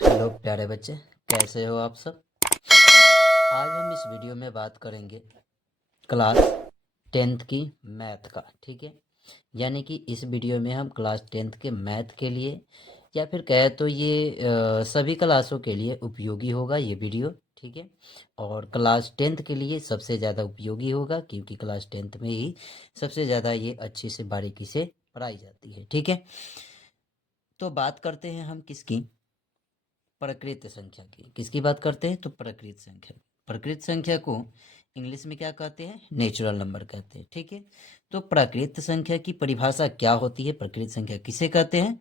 Hello प्यारे बच्चे, कैसे हो आप सब। आज हम इस वीडियो में बात करेंगे क्लास 10th की मैथ का। ठीक है, यानी कि इस वीडियो में हम क्लास 10th के मैथ के लिए या फिर कहे तो ये सभी क्लासों के लिए उपयोगी होगा ये वीडियो। ठीक है, और क्लास 10th के लिए सबसे ज़्यादा उपयोगी होगा क्योंकि क्लास 10th में ही सबसे ज़्यादा ये अच्छे से बारीकी से पढ़ाई जाती है। ठीक है, तो बात करते हैं हम किसकी, प्रकृत संख्या की। किसकी बात करते हैं तो प्रकृत संख्या। प्रकृत संख्या को इंग्लिश में क्या कहते हैं, नेचुरल नंबर कहते हैं। ठीक है, तो प्रकृत संख्या की परिभाषा क्या होती है, प्रकृत संख्या किसे कहते हैं,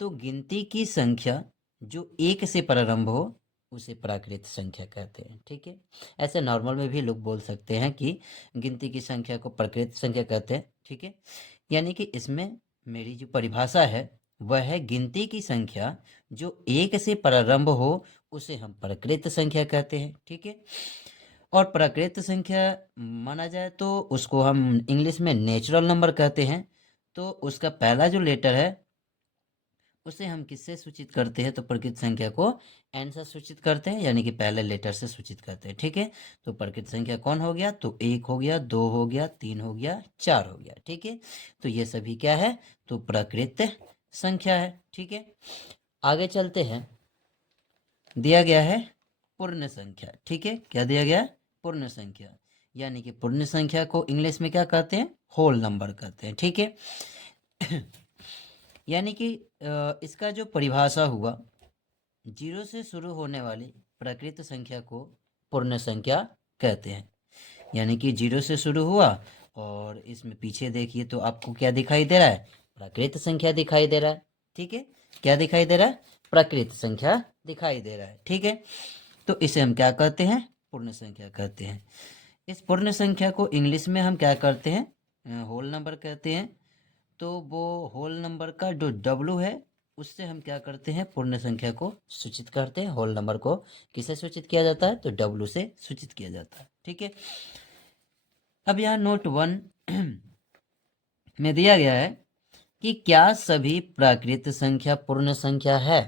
तो गिनती की संख्या जो एक से प्रारंभ हो उसे प्राकृत संख्या कहते हैं। ठीक है, ऐसे नॉर्मल में भी लोग बोल सकते हैं कि गिनती की संख्या को प्राकृत संख्या कहते हैं। ठीक है, यानी कि इसमें मेरी जो परिभाषा है वह है गिनती की संख्या जो एक से प्रारंभ हो उसे हम प्राकृत संख्या कहते हैं। ठीक है, और प्राकृत संख्या माना जाए तो उसको हम इंग्लिश में नेचुरल नंबर कहते हैं। तो उसका पहला जो लेटर है उसे हम किससे सूचित करते हैं, तो प्रकृत संख्या को एन से सूचित करते हैं, यानी कि पहले लेटर से सूचित करते हैं। ठीक है, तो प्रकृत संख्या कौन हो गया, तो एक हो गया, दो हो गया, तीन हो गया, चार हो गया। ठीक है, तो ये सभी क्या है, तो प्रकृत संख्या है। ठीक है, आगे चलते हैं। दिया गया है पूर्ण संख्या। ठीक है, क्या दिया गया, पूर्ण संख्या, यानी कि पूर्ण संख्या को इंग्लिश में क्या कहते हैं, होल नंबर कहते हैं। ठीक है, यानी कि इसका जो परिभाषा हुआ, जीरो से शुरू होने वाली प्राकृत संख्या को पूर्ण संख्या कहते हैं। यानी कि जीरो से शुरू हुआ और इसमें पीछे देखिए तो आपको क्या दिखाई दे रहा है, प्राकृत संख्या दिखाई दे रहा है। ठीक है, क्या दिखाई दे रहा है, प्राकृत संख्या दिखाई दे रहा है। ठीक है, तो इसे हम क्या कहते हैं, पूर्ण संख्या कहते हैं। इस पूर्ण संख्या को इंग्लिश में हम क्या करते हैं, होल नंबर कहते हैं। तो वो होल नंबर का जो डब्लू है उससे हम क्या करते हैं, पूर्ण संख्या को सूचित करते हैं। होल नंबर को किसे सूचित किया जाता है, तो डब्लू से सूचित किया जाता है। ठीक है, अब यहाँ नोट 1 में दिया गया है कि क्या सभी प्राकृत संख्या पूर्ण संख्या है।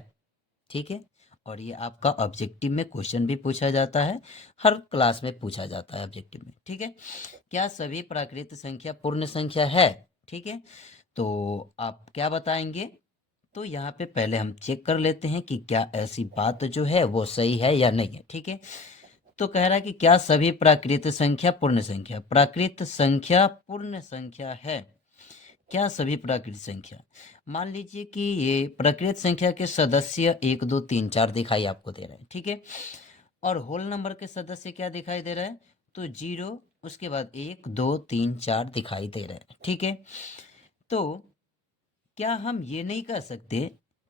ठीक है, और ये आपका ऑब्जेक्टिव में क्वेश्चन भी पूछा जाता है, हर क्लास में पूछा जाता है ऑब्जेक्टिव में। ठीक है, क्या सभी प्राकृत संख्या पूर्ण संख्या है। ठीक है, तो आप क्या बताएंगे, तो यहाँ पे पहले हम चेक कर लेते हैं कि क्या ऐसी बात जो है वो सही है या नहीं है। ठीक है, तो कह रहा है कि क्या सभी प्राकृत संख्या पूर्ण संख्या, प्राकृत संख्या पूर्ण संख्या है, क्या सभी प्राकृत संख्या। मान लीजिए कि ये प्राकृत संख्या के सदस्य 1 2 3 4 दिखाई आपको दे रहे हैं। ठीक है, और होल नंबर के सदस्य क्या दिखाई दे रहा है, तो जीरो, उसके बाद 1 2 3 4 दिखाई दे रहे हैं। ठीक है, तो क्या हम ये नहीं कर सकते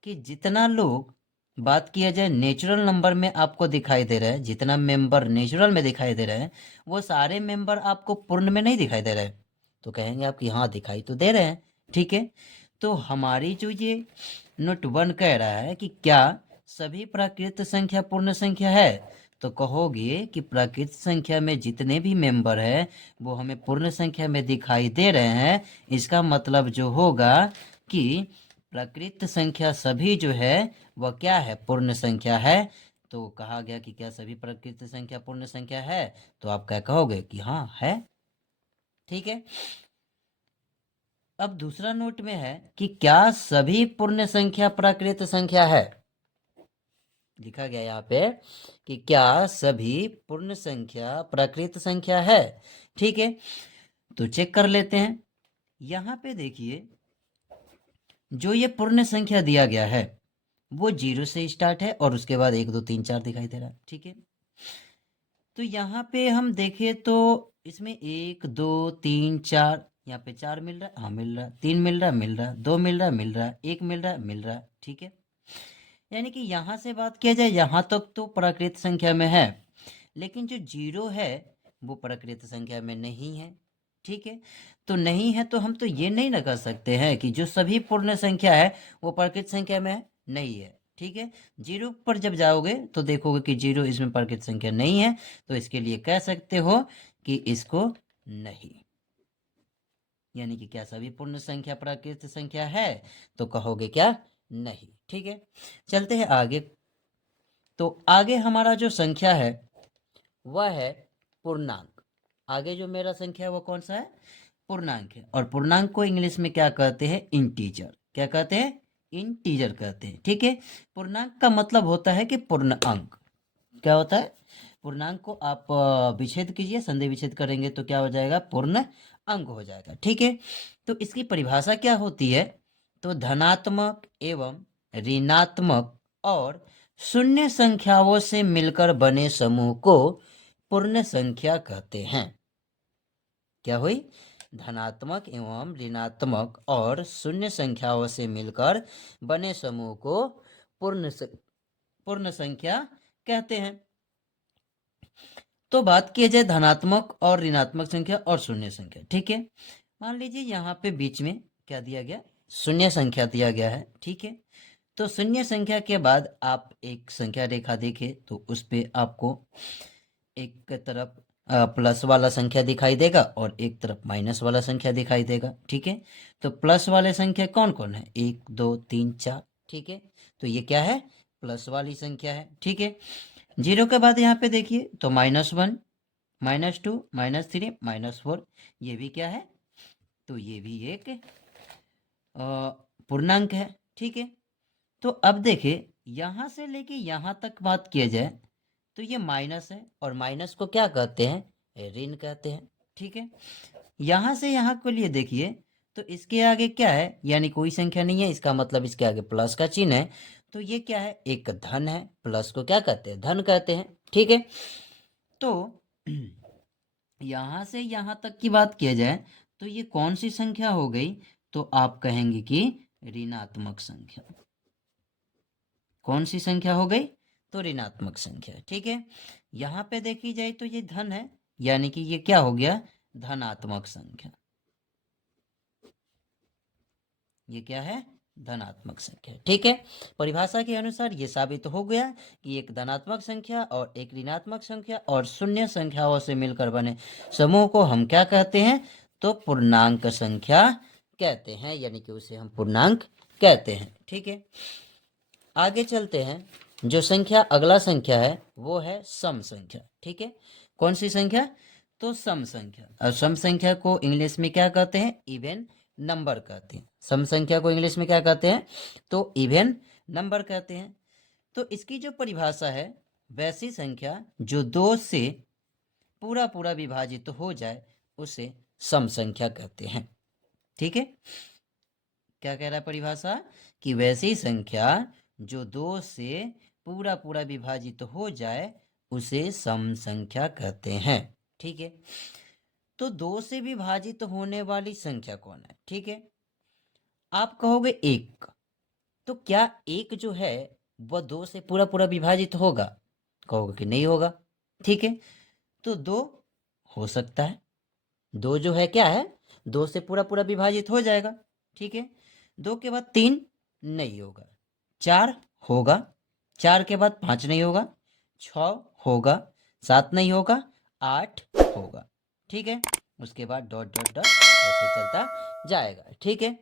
कि जितना लोग बात किया जाए नेचुरल नंबर में आपको दिखाई दे रहा है, जितना मेंबर नेचुरल में दिखाई दे रहा है वो सारे मेंबर आपको पूर्ण में नहीं दिखाई दे रहे हैं, तो कहेंगे आप कि हाँ दिखाई तो दे रहे हैं। ठीक है, तो हमारी जो ये नोट 1 कह रहा है कि क्या सभी प्राकृत संख्या पूर्ण संख्या है, तो कहोगे कि प्राकृत संख्या में जितने भी मेंबर है वो हमें पूर्ण संख्या में दिखाई दे रहे हैं। इसका मतलब जो होगा कि प्राकृत संख्या सभी जो है वह क्या है, पूर्ण संख्या है। तो कहा गया कि क्या सभी प्राकृत संख्या पूर्ण संख्या है, तो आप क्या कहोगे कि हाँ है। ठीक है, अब दूसरा नोट में है कि क्या सभी पूर्ण संख्या प्राकृत संख्या है। लिखा गया यहाँ पे कि क्या सभी पूर्ण संख्या प्राकृत संख्या है। ठीक है, तो चेक कर लेते हैं। यहाँ पे देखिए जो ये पूर्ण संख्या दिया गया है वो जीरो से स्टार्ट है और उसके बाद 1 2 3 4 दिखाई दे रहा है। ठीक है, तो यहाँ पे हम देखें तो इसमें 1 2 3 4, यहाँ पे 4 मिल रहा है, हाँ मिल रहा है, 3 मिल रहा है, मिल रहा है, 2 मिल रहा है, मिल रहा है, 1 मिल रहा है, मिल रहा है। ठीक है, यानी कि यहाँ से बात किया जाए यहाँ तक तो प्राकृत संख्या में है, लेकिन जो जीरो है वो प्राकृत संख्या में नहीं है। ठीक है, तो नहीं है तो हम तो ये नहीं ना कर सकते हैं कि जो सभी पूर्ण संख्या है वो प्राकृत संख्या में है, नहीं है। ठीक है, जीरो पर जब जाओगे तो देखोगे कि जीरो इसमें प्राकृत संख्या नहीं है, तो इसके लिए कह सकते हो कि इसको नहीं, यानी कि क्या सभी पूर्ण संख्या प्राकृत संख्या है, तो कहोगे क्या नहीं। ठीक है, चलते हैं आगे। तो आगे हमारा जो संख्या है वह है पूर्णांक। आगे जो मेरा संख्या है वो कौन सा है? पूर्णांक है। और पूर्णांक को इंग्लिश में क्या कहते हैं? इंटीजर। क्या कहते हैं? इंटीजर कहते हैं। ठीक है, पूर्णांक का मतलब होता है कि पूर्ण अंक। क्या होता है? पूर्णांक को आप विच्छेद कीजिए, संधि विच्छेद करेंगे तो क्या हो जाएगा? पूर्ण अंक हो जाएगा। ठीक है, तो इसकी परिभाषा क्या होती है? तो धनात्मक एवं ऋणात्मक और शून्य संख्याओं से मिलकर बने समूह को पूर्ण संख्या कहते हैं। क्या हुई? धनात्मक एवं ऋणात्मक और शून्य संख्याओं से मिलकर बने समूह को पूर्ण संख्या कहते हैं। तो बात की जाए धनात्मक और ऋणात्मक संख्या और शून्य संख्या। ठीक है, मान लीजिए यहाँ पे बीच में क्या दिया गया? शून्य संख्या दिया गया है। ठीक है, तो शून्य संख्या के बाद आप एक संख्या रेखा देखें तो उस पे आपको एक तरफ प्लस वाला संख्या दिखाई देगा और एक तरफ माइनस वाला संख्या दिखाई देगा। ठीक है, तो प्लस वाले संख्या कौन कौन है? 1 2 3 4। ठीक है, तो ये क्या है? प्लस वाली संख्या है। ठीक है, जीरो के बाद यहाँ पे देखिए तो -1 -2 -3 -4, ये भी क्या है? तो ये भी एक पूर्णांक है। ठीक है, तो अब देखिए यहाँ से लेके यहाँ तक बात किया जाए तो ये माइनस है और माइनस को क्या कहते हैं? ऋण कहते हैं। ठीक है, यहाँ से यहाँ के लिए देखिए तो इसके आगे क्या है? यानी कोई संख्या नहीं है, इसका मतलब इसके आगे प्लस का चिन्ह है। तो ये क्या है? एक धन है। प्लस को क्या कहते हैं? धन कहते हैं। ठीक है, तो यहाँ से यहाँ तक की बात किया जाए तो ये कौन सी संख्या हो गई? तो आप कहेंगे कि ऋणात्मक संख्या। कौन सी संख्या हो गई? तो ऋणात्मक संख्या। ठीक है, यहाँ पे देखी जाए तो ये धन है, यानी कि ये क्या हो गया? धनात्मक संख्या। ये क्या है? धनात्मक संख्या। ठीक है, परिभाषा के अनुसार ये साबित हो गया कि एक धनात्मक संख्या और एक ऋणात्मक संख्या और शून्य संख्याओं से मिलकर बने समूह को हम क्या कहते हैं? तो पूर्णांक संख्या कहते हैं, यानी कि उसे हम पूर्णांक कहते हैं। ठीक है, आगे चलते हैं। जो संख्या अगला संख्या है वो है सम संख्या। ठीक है, कौन सी संख्या? तो सम संख्या। और सम संख्या को इंग्लिश में क्या कहते हैं? इवन नंबर कहते हैं। सम संख्या को इंग्लिश में क्या कहते हैं? तो इवन नंबर कहते हैं। तो इसकी जो परिभाषा है, वैसी संख्या जो 2 से पूरा पूरा विभाजित हो जाए उसे सम संख्या कहते हैं। ठीक है, क्या कह रहा है परिभाषा? कि वैसी संख्या जो 2 से पूरा पूरा विभाजित हो जाए उसे सम संख्या कहते हैं। ठीक है, तो 2 से विभाजित होने वाली संख्या कौन है? ठीक है, आप कहोगे 1, तो क्या 1 जो है वह 2 से पूरा पूरा विभाजित होगा? कहोगे कि नहीं होगा। ठीक है, तो 2 हो सकता है। 2 जो है क्या है? 2 से पूरा पूरा विभाजित हो जाएगा। ठीक है, 2 के बाद 3 नहीं होगा, 4 होगा, 4 के बाद 5 नहीं होगा, 6 होगा, 7 नहीं होगा, 8 होगा। ठीक है, उसके बाद डॉट डॉट डॉट ऐसे चलता जाएगा। ठीक है,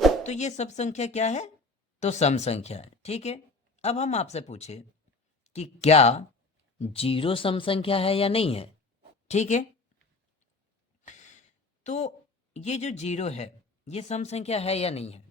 तो ये सब संख्या क्या है? तो सम संख्या है। ठीक है, अब हम आपसे पूछे कि क्या 0 सम संख्या है या नहीं है? ठीक है, तो ये जो 0 है ये सम संख्या है या नहीं है?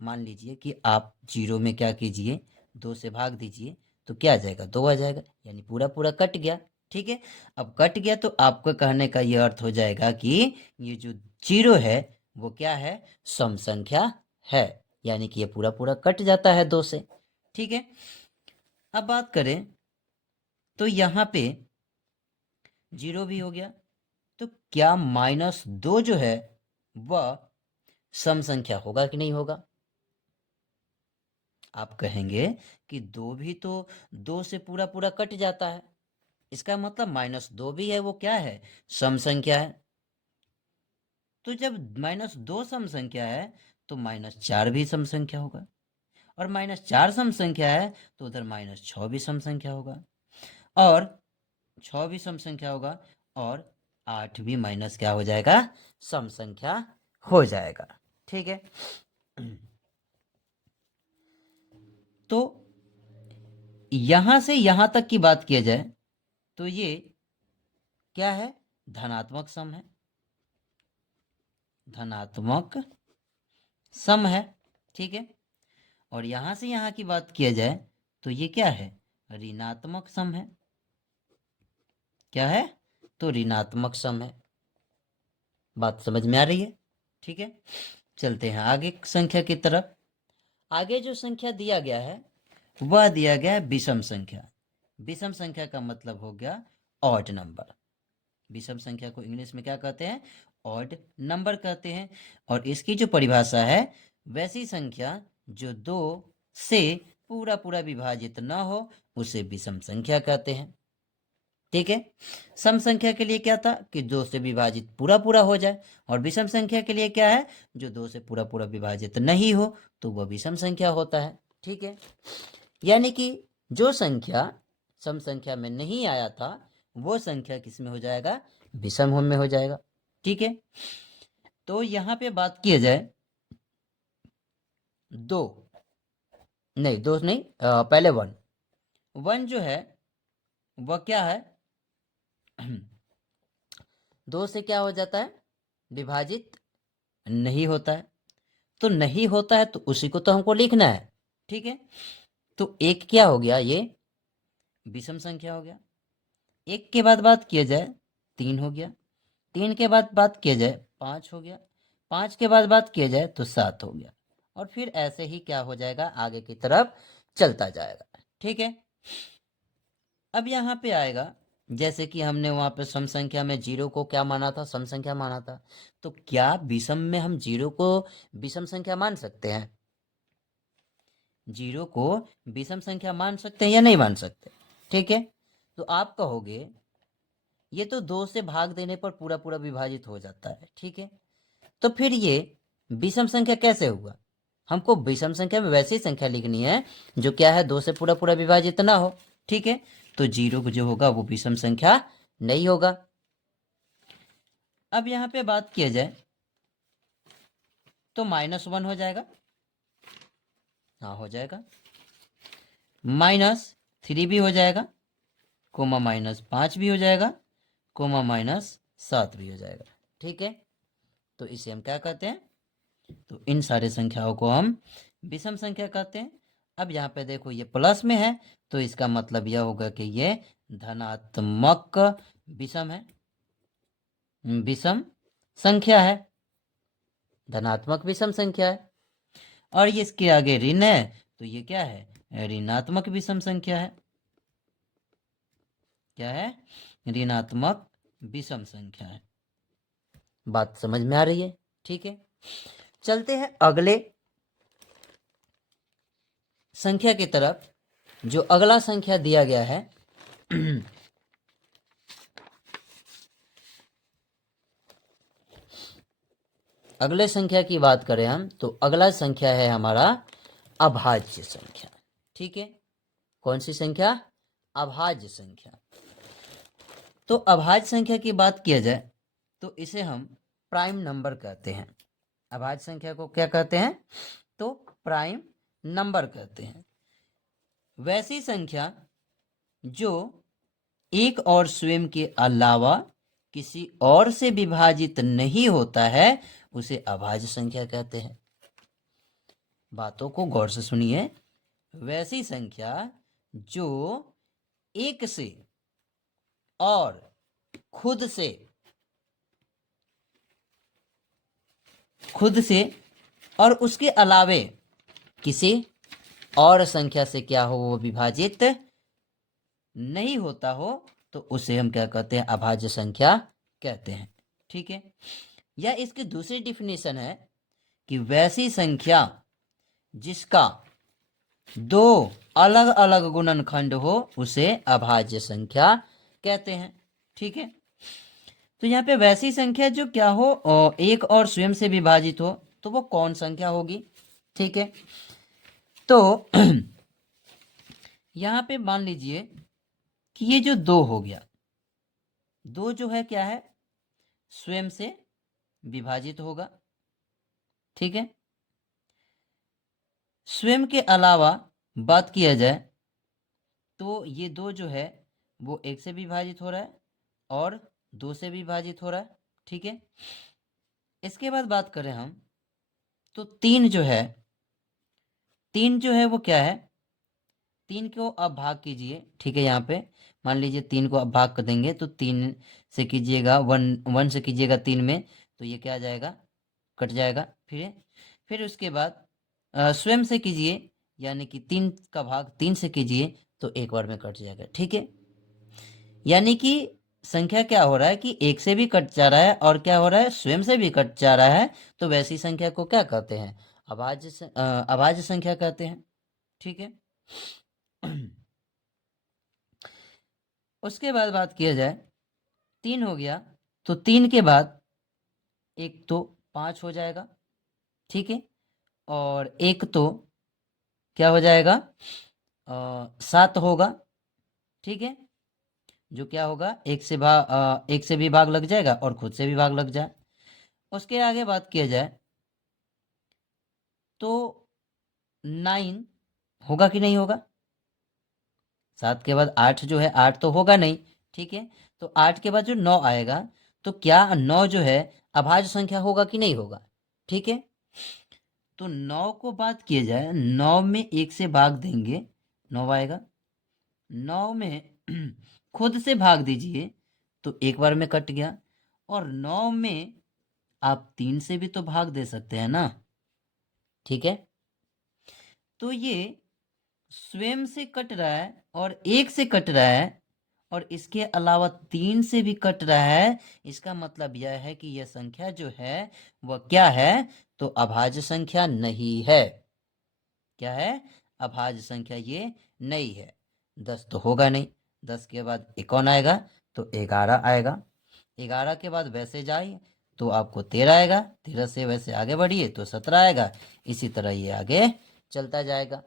मान लीजिए कि आप 0 में क्या कीजिए? 2 से भाग दीजिए तो क्या आ जाएगा? 2 आ जाएगा, यानी पूरा पूरा कट गया। ठीक है, अब कट गया तो आपको कहने का ये अर्थ हो जाएगा कि ये जो 0 है वो क्या है? सम संख्या है, यानी कि ये पूरा पूरा कट जाता है 2 से। ठीक है, अब बात करें तो यहाँ पे 0 भी हो गया, तो क्या -2 जो है वह सम संख्या होगा कि नहीं होगा? आप कहेंगे कि 2 भी तो 2 से पूरा पूरा कट जाता है, इसका मतलब -2 भी है, वो क्या है? सम संख्या है। तो जब -2 सम संख्या है तो -4 भी सम संख्या होगा, और -4 सम संख्या है तो उधर -6 भी सम संख्या होगा, और 6 भी सम संख्या होगा, और 8 भी माइनस क्या हो जाएगा? सम संख्या हो जाएगा। ठीक है, तो यहां से यहां तक की बात किया जाए तो ये क्या है, धनात्मक सम है, धनात्मक सम है, ठीक है। और यहां से यहां की बात किया जाए तो ये क्या है, ऋणात्मक सम है। क्या है, तो ऋणात्मक सम है। बात समझ में आ रही है, ठीक है। चलते हैं आगे संख्या की तरफ। आगे जो संख्या दिया गया है वह दिया गया है विषम संख्या। विषम संख्या का मतलब हो गया ऑड नंबर। विषम संख्या को इंग्लिश में क्या कहते हैं, ऑड नंबर कहते हैं। और इसकी जो परिभाषा है, वैसी संख्या जो 2 से पूरा पूरा विभाजित न हो उसे विषम संख्या कहते हैं, ठीक है। सम संख्या के लिए क्या था कि 2 से विभाजित पूरा पूरा हो जाए, और विषम संख्या के लिए क्या है, जो 2 से पूरा पूरा विभाजित नहीं हो तो वह विषम संख्या होता है, ठीक है। यानी कि जो संख्या सम संख्या में नहीं आया था वो संख्या किस में हो जाएगा, विषम में हो जाएगा, ठीक है। तो यहां पे बात किया जाए 2 नहीं, 2 नहीं, पहले 1 जो है वह क्या है 2 से क्या हो जाता है, विभाजित नहीं होता है। तो नहीं होता है तो उसी को तो हमको लिखना है, ठीक है। तो 1 क्या हो गया, ये विषम संख्या हो गया। 1 के बाद बात किया जाए 3 हो गया, 3 के बाद बात किया जाए 5 हो गया, 5 के बाद बात किया जाए तो 7 हो गया, और फिर ऐसे ही क्या हो जाएगा, आगे की तरफ चलता जाएगा, ठीक है। अब यहाँ पे आएगा, जैसे कि हमने वहां पे सम संख्या में 0 को क्या माना था, सम संख्या माना था। तो क्या विषम में हम 0 को विषम संख्या मान सकते हैं, 0 को विषम संख्या मान सकते हैं या नहीं मान सकते, ठीक है। तो आप कहोगे ये तो 2 से भाग देने पर पूरा पूरा विभाजित हो जाता है, ठीक है। तो फिर ये विषम संख्या कैसे हुआ, हमको विषम संख्या में वैसी संख्या लिखनी है जो क्या है, 2 से पूरा पूरा विभाजित ना हो, ठीक है। तो 0 जो होगा वो विषम संख्या नहीं होगा। अब यहां पे बात किया जाए तो -1 हो जाएगा, हाँ हो जाएगा, -3 भी हो जाएगा, कोमा -5 भी हो जाएगा, कोमा -7 भी हो जाएगा, ठीक है। तो इसे हम क्या कहते हैं, तो इन सारे संख्याओं को हम विषम संख्या कहते हैं। अब यहाँ पे देखो ये प्लस में है तो इसका मतलब यह होगा कि ये धनात्मक विषम है, विषम संख्या है, धनात्मक विषम संख्या है। और ये इसके आगे ऋण है तो ये क्या है, ऋणात्मक विषम संख्या है। क्या है, ऋणात्मक विषम संख्या है। बात समझ में आ रही है, ठीक है। चलते हैं अगले संख्या की तरफ। जो अगला संख्या दिया गया है अगले संख्या की बात करें हम तो अगला संख्या है हमारा अभाज्य संख्या, ठीक है। कौन सी संख्या, अभाज्य संख्या। तो अभाज्य संख्या की बात किया जाए तो इसे हम प्राइम नंबर कहते हैं। अभाज्य संख्या को क्या कहते हैं, तो प्राइम नंबर कहते हैं। वैसी संख्या जो एक और स्वयं के अलावा किसी और से विभाजित नहीं होता है उसे अभाज्य संख्या कहते हैं। बातों को गौर से सुनिए। वैसी संख्या जो एक से और खुद से और उसके अलावे किसी और संख्या से क्या हो, वो विभाजित नहीं होता हो तो उसे हम क्या कहते हैं, अभाज्य संख्या कहते हैं, ठीक है। या इसकी दूसरी डिफिनेशन है कि वैसी संख्या जिसका 2 अलग अलग गुणनखंड हो उसे अभाज्य संख्या कहते हैं, ठीक है। तो यहाँ पे वैसी संख्या जो क्या हो, एक और स्वयं से विभाजित हो, तो वो कौन संख्या होगी, ठीक है। तो यहाँ पे मान लीजिए कि ये जो 2 हो गया, 2 जो है क्या है, स्वयं से विभाजित होगा, ठीक है। स्वयं के अलावा बात किया जाए तो ये 2 जो है वो 1 से भी विभाजित हो रहा है और 2 से भी विभाजित हो रहा है, ठीक है। इसके बाद बात करें हम, तो 3 जो है, 3 जो है वो क्या है, 3 को अब भाग कीजिए, ठीक है। यहाँ पे मान लीजिए 3 को अब भाग कर देंगे, तो 3 से कीजिएगा, 1 से कीजिएगा 3 में, तो ये क्या आ जाएगा, कट जाएगा। फिर उसके बाद स्वयं से कीजिए, यानी कि 3 का भाग 3 से कीजिए, तो एक बार में कट जाएगा, ठीक है। यानी कि संख्या क्या हो रहा है कि 1 से भी कट जा रहा है और क्या हो रहा है, स्वयं से भी कट जा रहा है, तो वैसी संख्या को क्या कहते हैं, अभाज्य संख्या कहते हैं, ठीक है। उसके बाद बात किया जाए, 3 हो गया, तो 3 के बाद एक तो 5 हो जाएगा, ठीक है, और एक तो क्या हो जाएगा, 7 होगा, ठीक है, जो क्या होगा, एक से भी भाग लग जाएगा और खुद से भी भाग लग जाए। उसके आगे बात किया जाए तो 9 होगा कि नहीं होगा, 7 के बाद 8 जो है, 8 तो होगा नहीं, ठीक है। तो 8 के बाद जो 9 आएगा, तो क्या 9 जो है अभाज्य संख्या होगा कि नहीं होगा, ठीक है। तो 9 को बात किया जाए, 9 में 1 से भाग देंगे, 9 आएगा, 9 में खुद से भाग दीजिए, तो एक बार में कट गया, और 9 में आप 3 से भी तो भाग दे सकते हैं ना, ठीक है। तो ये स्वयं से कट रहा है और 1 से कट रहा है और इसके अलावा 3 से भी कट रहा है, इसका मतलब यह है कि यह संख्या जो है वह क्या है, तो अभाज्य संख्या नहीं है। क्या है, अभाज्य संख्या ये नहीं है। 10 तो होगा नहीं, 10 के बाद एक कौन आएगा, तो 11 आएगा, 11 के बाद वैसे जाइए तो आपको 13 आएगा, 13 से वैसे आगे बढ़िए तो 17 आएगा, इसी तरह ये आगे चलता जाएगा।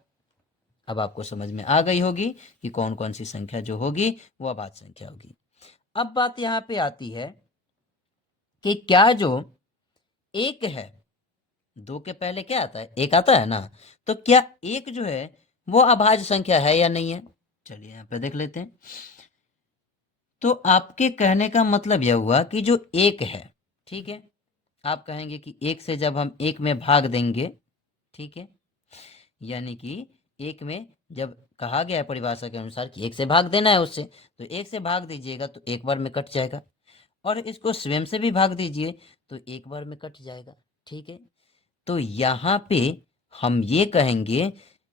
अब आपको समझ में आ गई होगी कि कौन कौन सी संख्या जो होगी वो अभाज्य संख्या होगी। अब बात यहाँ पे आती है कि क्या जो 1 है, 2 के पहले क्या आता है, 1 आता है ना, तो क्या 1 जो है वो अभाज्य संख्या है या नहीं है, चलिए यहाँ पे देख लेते हैं। तो आपके कहने का मतलब यह हुआ कि जो 1 है, ठीक है, आप कहेंगे कि 1 से जब हम 1 में भाग देंगे, ठीक है, यानी कि 1 में जब कहा गया है परिभाषा के अनुसार कि 1 से भाग देना है उससे, तो 1 से भाग दीजिएगा तो एक बार में कट जाएगा, और इसको स्वयं से भी भाग दीजिए तो एक बार में कट जाएगा, ठीक है। तो यहाँ पे हम ये कहेंगे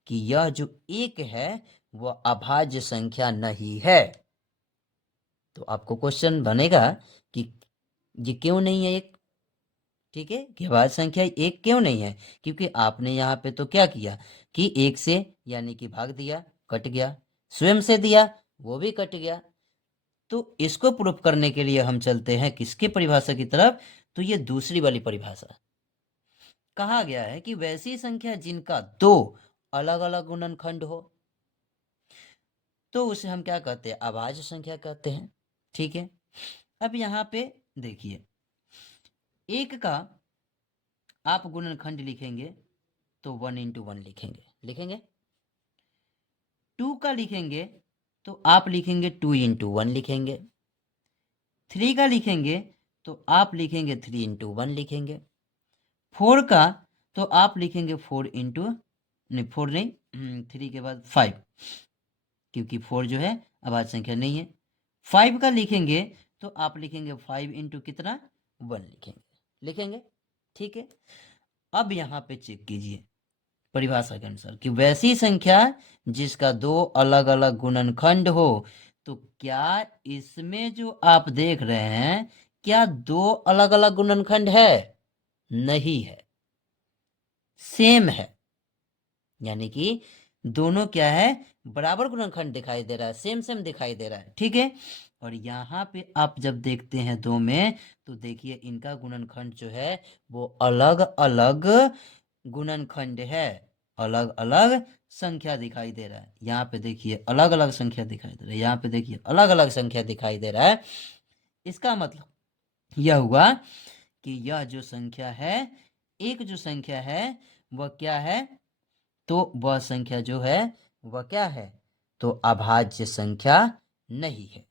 कि यह जो 1 है वह अभाज्य संख्या नहीं है। तो आपको क्वेश्चन बनेगा कि ये क्यों नहीं है 1, ठीक है, कि अभाज्य संख्या 1 क्यों नहीं है, क्योंकि आपने यहाँ पे तो क्या किया कि 1 से यानी कि भाग दिया, कट गया, स्वयं से दिया वो भी कट गया। तो इसको प्रूफ करने के लिए हम चलते हैं किसकी परिभाषा की तरफ, तो ये दूसरी वाली परिभाषा। कहा गया है कि वैसी संख्या जिनका 2 अलग अलग गुणनखंड हो, तो उसे हम क्या कहते हैं, अभाज्य संख्या कहते हैं, ठीक है। अब यहाँ पे देखिए, 1 का आप गुणनखंड लिखेंगे तो 1 इंटू 1 लिखेंगे, 2 का लिखेंगे तो आप लिखेंगे 2 इंटू 1 लिखेंगे, 3 का लिखेंगे तो आप लिखेंगे 3 इंटू 1 लिखेंगे, 4 का तो आप लिखेंगे 4 इंटू नहीं 4 नहीं 3 के बाद 5, क्योंकि 4 जो है अभाज्य संख्या नहीं है। 5 का लिखेंगे तो आप लिखेंगे 5 इंटू कितना 1 लिखेंगे, ठीक है। अब यहाँ पे चेक कीजिए परिभाषा के अनुसार कि वैसी संख्या जिसका 2 अलग अलग गुणनखंड हो, तो क्या इसमें जो आप देख रहे हैं क्या 2 अलग अलग गुणनखंड है, नहीं है, सेम है, यानी कि दोनों क्या है, बराबर गुणनखंड दिखाई दे रहा है, सेम दिखाई दे रहा है, ठीक है। और यहाँ पे आप जब देखते हैं 2 में, तो देखिए इनका गुणनखंड जो है वो अलग अलग गुणनखंड है, अलग अलग संख्या दिखाई दे रहा है। यहाँ पे देखिए अलग अलग संख्या दिखाई दे रहा है, यहाँ पे देखिए अलग अलग संख्या दिखाई दे रहा है। इसका मतलब यह हुआ कि यह जो संख्या है, एक जो संख्या है वह क्या है, तो वह संख्या जो है वह क्या है, तो अभाज्य संख्या नहीं है।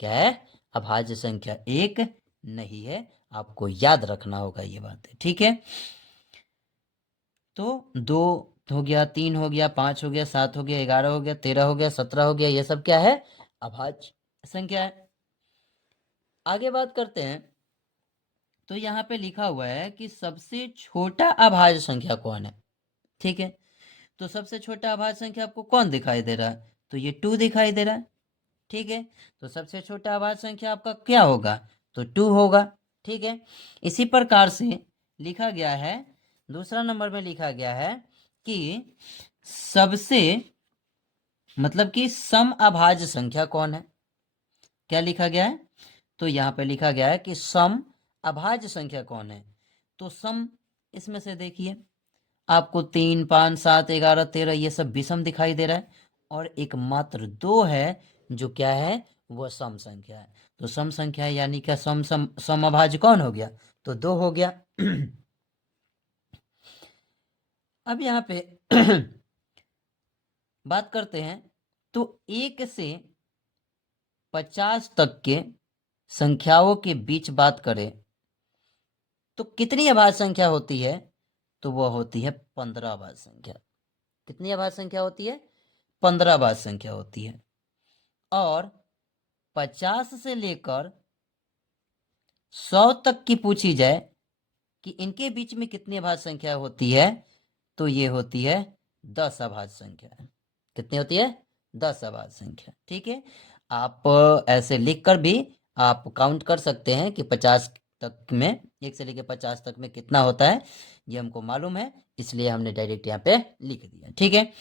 क्या है? अभाज्य संख्या एक नहीं है। आपको याद रखना होगा ये बात है, ठीक है। तो 2 हो गया, 3 हो गया, 5 हो गया, 7 हो गया, 11 हो गया, 13 हो गया, 17 हो गया, ये सब क्या है? अभाज्य संख्या है। आगे बात करते हैं। तो यहाँ पे लिखा हुआ है कि सबसे छोटा अभाज्य संख्या कौन है, ठीक है। तो सबसे छोटा अभाज्य संख्या आपको कौन दिखाई दे रहा है? तो ये 2 दिखाई दे रहा है, ठीक है। तो सबसे छोटा अभाज्य संख्या आपका क्या होगा? तो 2 होगा, ठीक है। इसी प्रकार से लिखा गया है, दूसरा नंबर में लिखा गया है कि सबसे मतलब कि सम अभाज्य संख्या कौन है? क्या लिखा गया है? तो यहाँ पे लिखा गया है कि सम अभाज्य संख्या कौन है। तो सम, इसमें से देखिए आपको 3, 5, 7, 11, 13 ये सब विषम दिखाई दे रहा है, और एक मात्र 2 है जो क्या है? वह सम संख्या है। तो सम संख्या है, यानी क्या सम अभाज्य कौन हो गया? तो 2 हो गया। अब यहाँ पे बात करते हैं। तो 1 से 50 तक के संख्याओं के बीच बात करें तो कितनी अभाज्य संख्या होती है? तो वह होती है 15 अभाज्य संख्या। कितनी अभाज्य संख्या होती है? 15 अभाज्य संख्या होती है। और 50 से लेकर 100 तक की पूछी जाए कि इनके बीच में कितनी अभाज्य संख्या होती है, तो ये होती है 10 अभाज्य संख्या। कितनी होती है? 10 अभाज्य संख्या, ठीक है। आप ऐसे लिखकर भी आप काउंट कर सकते हैं कि 50 तक में, 1 से लेकर 50 तक में कितना होता है, ये हमको मालूम है, इसलिए हमने डायरेक्ट यहाँ पे लिख दिया, ठीक है।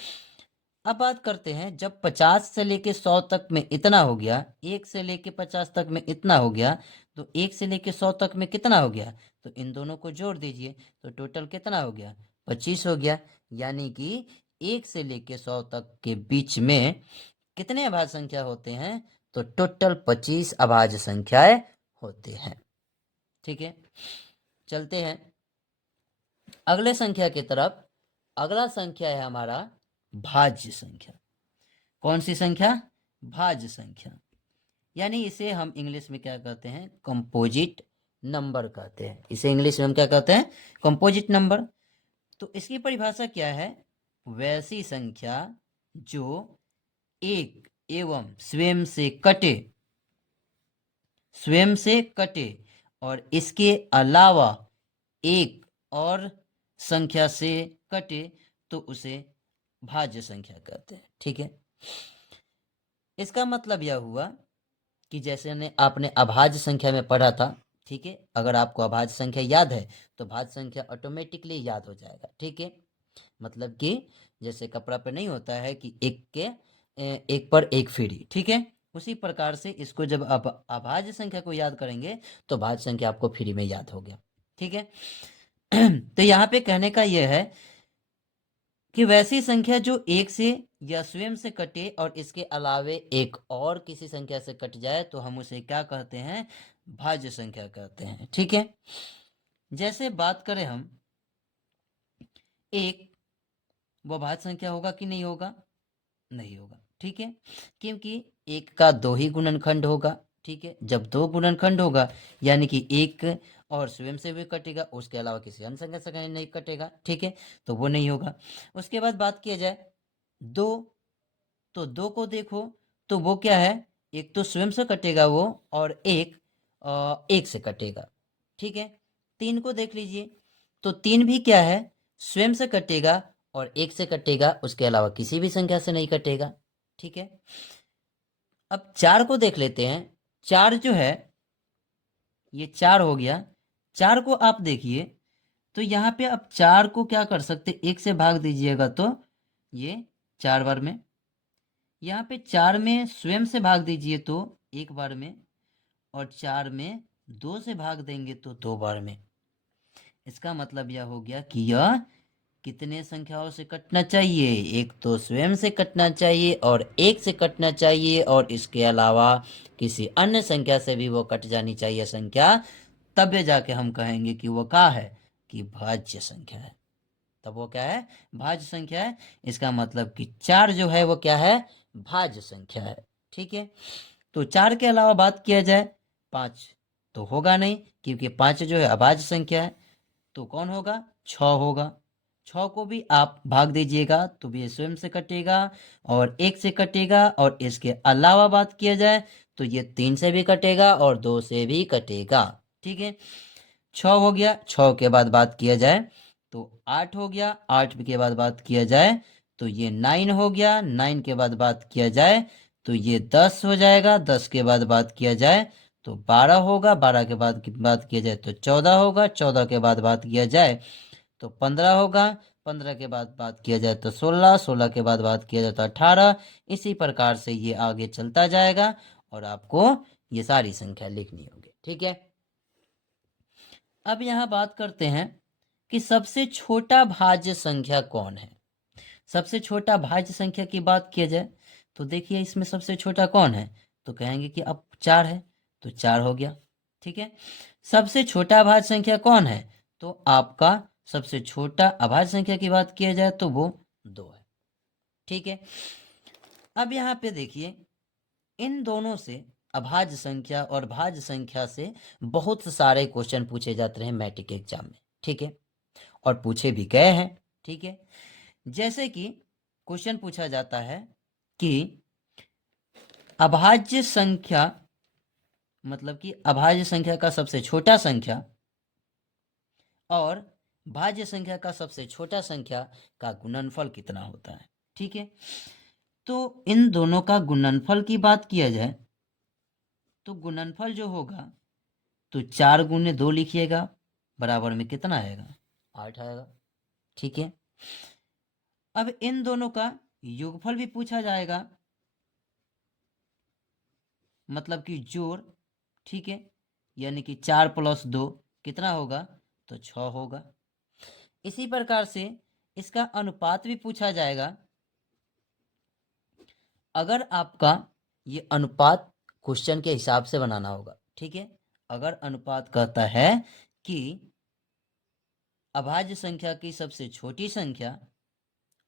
अब बात करते हैं, जब 50 से लेके 100 तक में इतना हो गया, 1 से लेके 50 तक में इतना हो गया, तो 1 से लेके 100 तक में कितना हो गया? तो इन दोनों को जोड़ दीजिए, तो टोटल कितना हो गया? 25 हो गया। यानी कि 1 से लेके 100 तक के बीच में कितने अभाज्य संख्या होते हैं? तो टोटल 25 अभाज्य संख्याएं होते हैं, ठीक है। चलते हैं अगले संख्या की तरफ। अगला संख्या है हमारा भाज्य संख्या। कौन सी संख्या? भाज्य संख्या। यानी इसे हम इंग्लिश में क्या कहते हैं? कंपोजिट नंबर कहते हैं। इसे इंग्लिश में हम क्या कहते हैं? Composite number. तो इसकी परिभाषा क्या है? वैसी संख्या जो एक एवं स्वयं से कटे और इसके अलावा एक और संख्या से कटे, तो उसे भाज्य संख्या कहते हैं, ठीक है। इसका मतलब यह हुआ कि जैसे आपने अभाज्य संख्या में पढ़ा था, ठीक है। अगर आपको अभाज्य संख्या याद है तो भाज्य संख्या ऑटोमेटिकली याद हो जाएगा, ठीक है। मतलब कि जैसे कपड़ा पे नहीं होता है कि एक पर एक फ्री, ठीक है। उसी प्रकार से इसको जब आप अभाज्य संख्या को याद करेंगे तो भाज्य संख्या आपको फ्री में याद हो गया, ठीक है। तो यहाँ पे कहने का यह है कि वैसी संख्या जो एक से या स्वयं से कटे और इसके अलावे एक और किसी संख्या से कट जाए, तो हम उसे क्या कहते हैं? भाज्य संख्या कहते हैं, ठीक है। जैसे बात करें हम, एक, वो भाज्य संख्या होगा कि नहीं होगा? नहीं होगा, ठीक है। क्योंकि एक का 2 ही गुणनखंड होगा, ठीक है। जब 2 गुणनखंड होगा यानी कि एक और स्वयं से भी कटेगा, उसके अलावा किसी अन्य संख्या से नहीं कटेगा, ठीक है। तो वो नहीं होगा। उसके बाद बात किया जाए 2, तो 2 को देखो तो वो क्या है? एक तो स्वयं से कटेगा वो, और एक से कटेगा, ठीक है। 3 को देख लीजिए, तो 3 भी क्या है? स्वयं से कटेगा और एक से कटेगा, उसके अलावा किसी भी संख्या से नहीं कटेगा, ठीक है। अब 4 को देख लेते हैं। 4 जो है, ये 4 हो गया। 4 को आप देखिए, तो यहाँ पे आप 4 को क्या कर सकते? 1 से भाग दीजिएगा तो ये 4 बार में, यहाँ पे 4 में स्वयं से भाग दीजिए तो 1 बार में, और 4 में 2 से भाग देंगे तो 2 बार में। इसका मतलब यह हो गया कि यह कितने संख्याओं से कटना चाहिए? एक तो स्वयं से कटना चाहिए और एक से कटना चाहिए, और इसके अलावा किसी अन्य संख्या से भी वो कट जानी चाहिए संख्या, तब जाके हम कहेंगे कि वो क्या है? कि भाज्य संख्या है। तब वो क्या है? भाज्य संख्या है। इसका मतलब कि 4 जो है वो क्या है? भाज्य संख्या है। ठीक है, तो 4 के अलावा बात किया जाए 5 तो होगा नहीं, क्योंकि 5 जो है अभाज्य संख्या है। तो कौन होगा? 6 होगा। 6 को भी आप भाग दीजिएगा तो भी ये स्वयं से कटेगा और 1 से कटेगा, और इसके अलावा बात किया जाए तो ये 3 से भी कटेगा और 2 से भी कटेगा। ठीक है, 6 हो गया। 6 के बाद बात किया जाए तो 8 हो गया। 8 के बाद बात किया जाए तो ये 9 हो गया। 9 के बाद बात किया जाए तो ये 10 हो जाएगा। 10 के बाद बात किया जाए तो 12 होगा। 12 के बाद बात किया जाए तो 14 होगा। 14 के बाद बात किया जाए तो 15 होगा। 15 के बाद बात किया जाए तो 16। 16 के बाद बात किया जाए तो 18। इसी प्रकार से ये आगे चलता जाएगा और आपको ये सारी संख्या लिखनी होगी। ठीक है, अब यहाँ बात करते हैं कि सबसे छोटा भाज्य संख्या कौन है। सबसे छोटा भाज्य संख्या की बात किया जाए तो देखिए इसमें सबसे छोटा कौन है, तो कहेंगे कि अब 4 है, तो 4 हो गया। ठीक है, सबसे छोटा भाज्य संख्या कौन है, तो आपका सबसे छोटा अभाज्य संख्या की बात किया जाए तो वो 2 है। ठीक है, अब यहाँ पे देखिए इन दोनों से अभाज्य संख्या और भाज्य संख्या से बहुत सारे क्वेश्चन पूछे जाते हैं मैट्रिक एग्जाम में। ठीक है, और पूछे भी गए हैं। ठीक है, जैसे कि क्वेश्चन पूछा जाता है कि अभाज्य संख्या मतलब कि अभाज्य संख्या का सबसे छोटा संख्या और भाज्य संख्या का सबसे छोटा संख्या का गुणनफल कितना होता है। ठीक है, तो इन दोनों का गुणनफल की बात किया जाए तो गुणनफल जो होगा तो 4 गुणे 2 लिखिएगा, बराबर में कितना आएगा? 8 आएगा। ठीक है, अब इन दोनों का योगफल भी पूछा जाएगा, मतलब कि जोड़। ठीक है, यानी कि 4 + 2 कितना होगा? तो 6 होगा। इसी प्रकार से इसका अनुपात भी पूछा जाएगा। अगर आपका ये अनुपात क्वेश्चन के हिसाब से बनाना होगा। ठीक है, अगर अनुपात कहता है कि अभाज्य संख्या की सबसे छोटी संख्या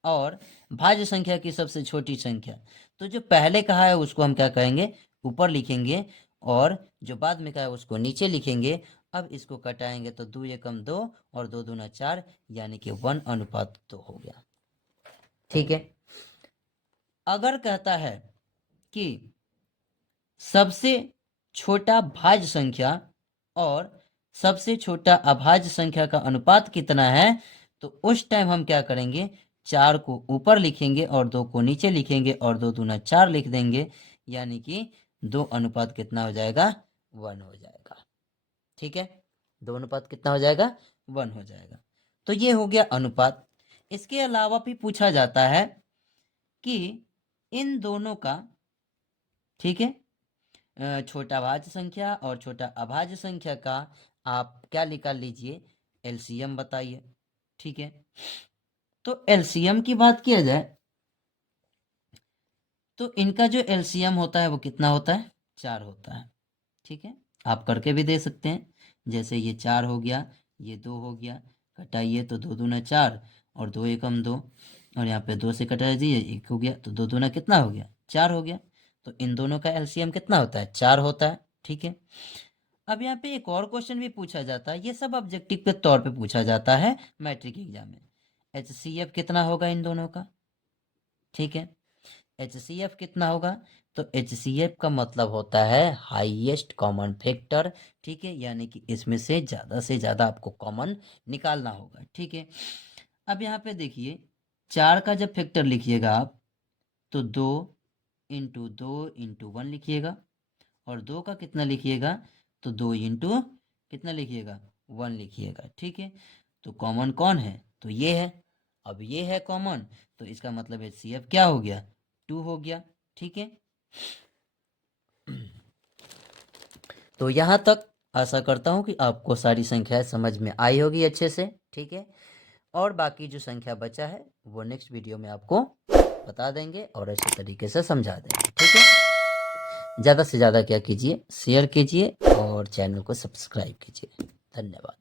और भाज्य संख्या की सबसे छोटी संख्या, तो जो पहले कहा है उसको हम क्या कहेंगे? ऊपर लिखेंगे, और जो बाद में कहा है उसको नीचे लिखेंगे। अब इसको कटाएंगे तो 2 एकम 2 और 2 दूना 4, यानी कि 1:2 हो गया। ठीक है, अगर कहता है कि सबसे छोटा भाज्य संख्या और सबसे छोटा अभाज्य संख्या का अनुपात कितना है, तो उस टाइम हम क्या करेंगे? 4 को ऊपर लिखेंगे और 2 को नीचे लिखेंगे और 2 दूना 4 लिख देंगे, यानी कि 2 अनुपात कितना हो जाएगा? 1 हो जाएगा। ठीक है, 2 अनुपात कितना हो जाएगा? 1 हो जाएगा। तो ये हो गया अनुपात। इसके अलावा भी पूछा जाता है कि इन दोनों का, ठीक है, छोटा भाज्य संख्या और छोटा अभाज्य संख्या का आप क्या निकाल लीजिए? एलसीएम बताइए। ठीक है, तो एलसीएम की बात किया जाए तो इनका जो एलसीएम होता है वो कितना होता है? 4 होता है। ठीक है, आप करके भी दे सकते हैं। जैसे ये 4 हो गया, ये 2 हो गया, कटाइए तो 2 दूना 4 और 2 एकम 2, और यहाँ पे 2 से कटा दीजिए, 1 हो गया, तो 2 दूना कितना हो गया? 4 हो गया। तो इन दोनों का एलसीएम कितना होता है? 4 होता है। ठीक है, अब यहाँ पे एक और क्वेश्चन भी पूछा जाता है, ये सब ऑब्जेक्टिव के तौर पे पूछा जाता है मैट्रिक एग्जाम में। एचसीएफ कितना होगा इन दोनों का? ठीक है, एचसीएफ कितना होगा? तो एचसीएफ का मतलब होता है हाईएस्ट कॉमन फैक्टर। ठीक है, यानी कि इसमें से ज़्यादा आपको कॉमन निकालना होगा। ठीक है, अब यहाँ पे देखिए 4 का जब फैक्टर लिखिएगा आप तो 2 × 2 × 1 लिखिएगा, और 2 का कितना लिखिएगा? तो 2 × कितना लिखिएगा? 1 लिखिएगा। ठीक है, तो कॉमन कौन है? तो ये है। अब ये है कॉमन, तो इसका मतलब एचसीएफ क्या हो गया? 2 हो गया। ठीक है, तो यहाँ तक आशा करता हूँ कि आपको सारी संख्याएं समझ में आई होगी अच्छे से। ठीक है, और बाकी जो संख्या बचा है वो नेक्स्ट वीडियो में आपको बता देंगे और अच्छे तरीके से समझा देंगे। ठीक है, ज़्यादा से ज़्यादा क्या कीजिए? शेयर कीजिए और चैनल को सब्सक्राइब कीजिए। धन्यवाद।